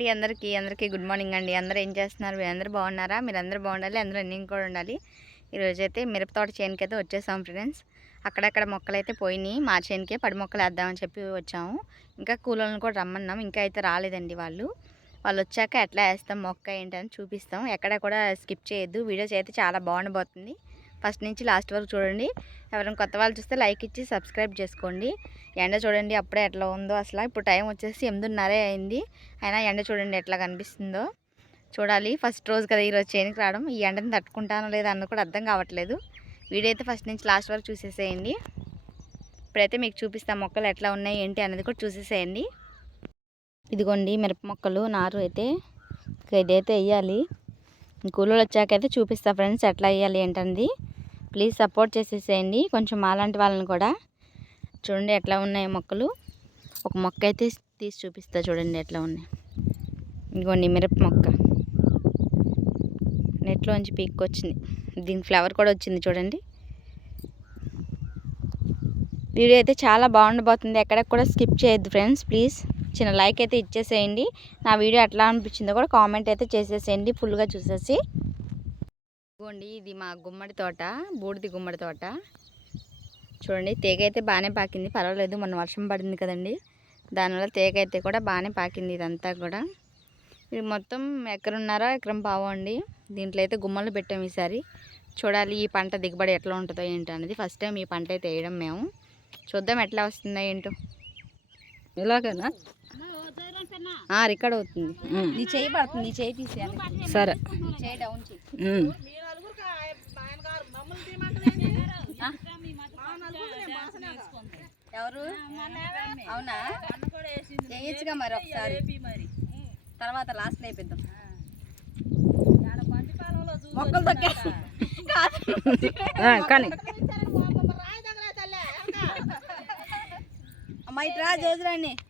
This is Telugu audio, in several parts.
అండి అందరికీ అందరికీ గుడ్ మార్నింగ్ అండి. అందరూ ఏం చేస్తున్నారు? మీరు అందరూ బాగున్నారా? మీరు అందరూ బాగుండాలి అందరూ రన్నింగ్ కూడా ఉండాలి. ఈరోజు అయితే మిరప తోట చేనుకి అయితే వచ్చేసాం ఫ్రెండ్స్. అక్కడక్కడ మొక్కలు అయితే పోయినాయి. మా చేనుకే పడి మొక్కలు వేద్దామని చెప్పి వచ్చాము. ఇంకా కూలోళ్ళని కూడా రమ్మన్నాం. ఇంకా అయితే రాలేదండి వాళ్ళు. వాళ్ళు వచ్చాక ఎట్లా వేస్తాం మొక్క ఏంటని చూపిస్తాం. ఎక్కడ కూడా స్కిప్ చేయొద్దు. వీడియోస్ అయితే చాలా బాగుండబోతుంది ఫస్ట్ నుంచి లాస్ట్ వరకు చూడండి. ఎవరైనా కొత్త వాళ్ళు చూస్తే లైక్ ఇచ్చి సబ్స్క్రైబ్ చేసుకోండి. ఎండ చూడండి అప్పుడే ఎట్లా ఉందో అసలు. ఇప్పుడు టైం వచ్చేసి ఎనిమిదిన్నరే అయింది. అయినా ఎండ చూడండి ఎట్లా కనిపిస్తుందో. చూడాలి. ఫస్ట్ రోజు కదా ఈరోజు చేయనికి రావడం. ఈ ఎండని తట్టుకుంటానో లేదో అన్న కూడా అర్థం కావట్లేదు. వీడియో అయితే ఫస్ట్ నుంచి లాస్ట్ వరకు చూసేసేయండి. ఇప్పుడైతే మీకు చూపిస్తాం మొక్కలు ఎట్లా ఉన్నాయి ఏంటి అనేది కూడా చూసేసేయండి. ఇదిగోండి మిరప మొక్కలు నారు అయితే. ఇక ఇదైతే వేయాలి కూలీలు వచ్చాకైతే చూపిస్తా ఫ్రెండ్స్ ఎట్లా వేయాలి ఏంటంది ప్లీజ్ సపోర్ట్ చేసేసేయండి. కొంచెం మాలాంటి వాళ్ళని కూడా చూడండి ఎట్లా ఉన్నాయి మొక్కలు. ఒక మొక్క అయితే తీసి చూపిస్తా చూడండి ఎట్లా ఉన్నాయి. ఇదిగోండి మిరప మొక్క. నెట్లోంచి పీక్ వచ్చింది దీని ఫ్లవర్ కూడా వచ్చింది చూడండి. వీడియో అయితే చాలా బాగుండబోతుంది ఎక్కడ కూడా స్కిప్ చేయొద్దు ఫ్రెండ్స్. ప్లీజ్ చిన్న లైక్ అయితే ఇచ్చేసేయండి. నా వీడియో ఎట్లా అనిపించిందో కూడా కామెంట్ అయితే చేసేసేయండి. ఫుల్గా చూసేసి ఇదిగోండి ఇది మా గుమ్మడి తోట బూడిది గుమ్మడి తోట. చూడండి తీగ అయితే బాగానే పాకింది. పర్వాలేదు మొన్న వర్షం పడింది కదండి. దానివల్ల తీగ అయితే కూడా బాగానే పాకింది ఇదంతా కూడా. ఇది మొత్తం ఎకరున్నారా ఎకరం పావు అండి. దీంట్లో అయితే గుమ్మలు పెట్టాము ఈసారి. చూడాలి ఈ పంట దిగుబడి ఎట్లా ఉంటుందో ఏంటో అనేది ఫస్ట్ టైం ఈ పంట అయితే వేయడం మేము. చూద్దాం ఎట్లా వస్తుందో ఏంటో. ఇలాగేనా రికార్డ్ అవుతుంది. నీ చేయి పడుతుంది నీ చేయి తీసేయాలి. సరే. చేయి డౌన్ చేయి. ఉమ్. ఎవరు? అవునా? మరి ఒకసారి. తర్వాత లాస్ట్ అయిపోద్దాం మొక్కలు కానీ. తర్వాత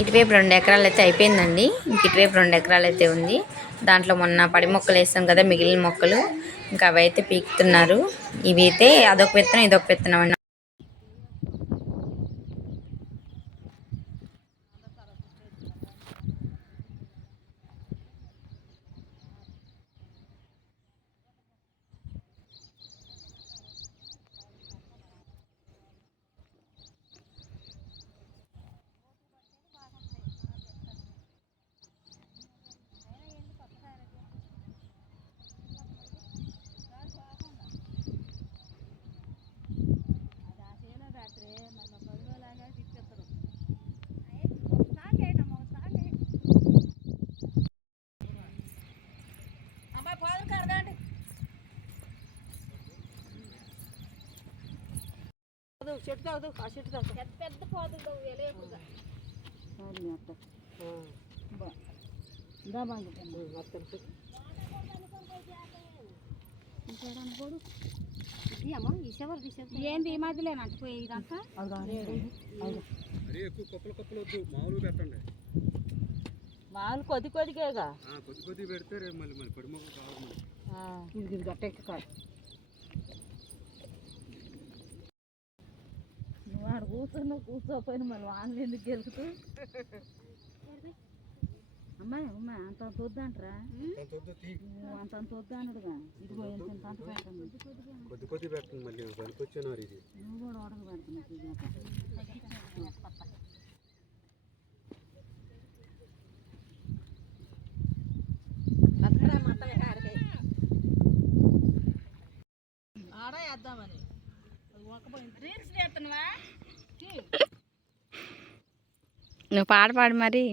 ఇటువైపు రెండు ఎకరాలు అయితే అయిపోయిందండి. ఇంక ఇటువైపు రెండు ఎకరాలు అయితే ఉంది. దాంట్లో మొన్న పడి మొక్కలు వేస్తాం కదా మిగిలిన మొక్కలు. ఇంకా అవి అయితే పీకుతున్నారు. ఇవి అయితే అదొక విత్తనం ఇదొక విత్తనం అన్న చెట్టు తాగుదు ఆ చెట్టు తాగుదు పెద్ద పోతుంది దా బాగుంటుంది ఏంది ఈ మధ్యలోనంట పోయి ఇదంతా కుప్పలు కుప్పలు వద్దు. మామూలుగా పెట్టండి. కొద్ది కొద్దిగా ఆ, కొద్ది కొద్ది పెడితే రేపు మళ్ళీ మళ్ళీ కావాలి ఇది గట్టెక్కి కాదు నువ్వు ఆడ కూర్చున్నావు కూర్చోపోయిన మళ్ళీ వాళ్ళు ఎందుకు గెలుకుతూ అమ్మాయి అమ్మ అంత వద్దంటరా అంత వద్దు తీ. నువ్వు అంత అంత వద్దనుడుగా ఇదిగో ఎంత అంత కొద్ది కొద్ది పెట్టండి మళ్ళీ పనికొచ్చాను ఇది. నువ్వు కూడా ఆర్డర్ పెడుతున్నావు ఆడ వేద్దామని. నువ్వు పాడ పాడు మరి.